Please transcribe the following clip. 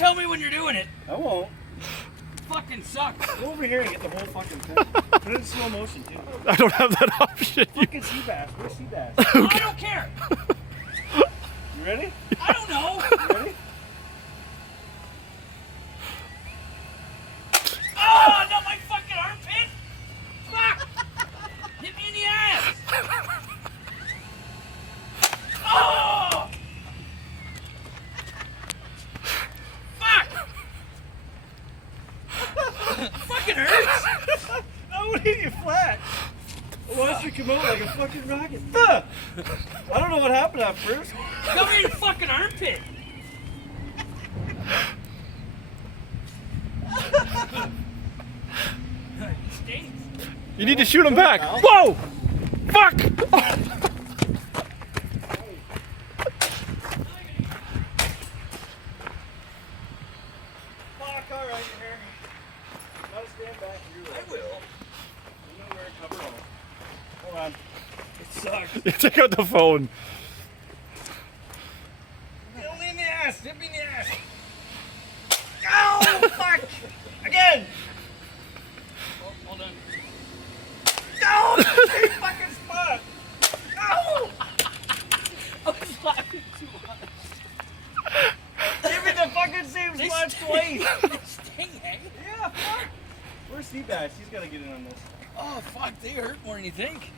tell me when you're doing it. I won't. Fucking sucks. Go over here and get the whole fucking thing. Put it in slow motion, too. I don't have that option. Fucking sea bass. Where's sea bass? Oh, I don't care. You ready? I don't know. You ready? Oh, not my fucking armpit. Fuck. Hit me in the ass. Oh. Fuck. Fucking hurts. I would hit you flat. Watch you come out like a fucking rocket. I don't know what happened at first. Come in your fucking armpit. It stinks. You need to shoot him back. Whoa! Fuck! Fuck, alright, you're here. Now stand back. I will. You know where to cover on. Hold on. It sucks. You take out the phone. Hit me in the ass. Hit me in the ass. Ow! Fuck! Again! Oh, hold on. No! Same fucking spot! Ow! I was laughing too much. Give me the fucking same spot twice! They sting, eh? Yeah, fuck! Where's Seabass? He's gotta get in on this. Oh, fuck. They hurt more than you think.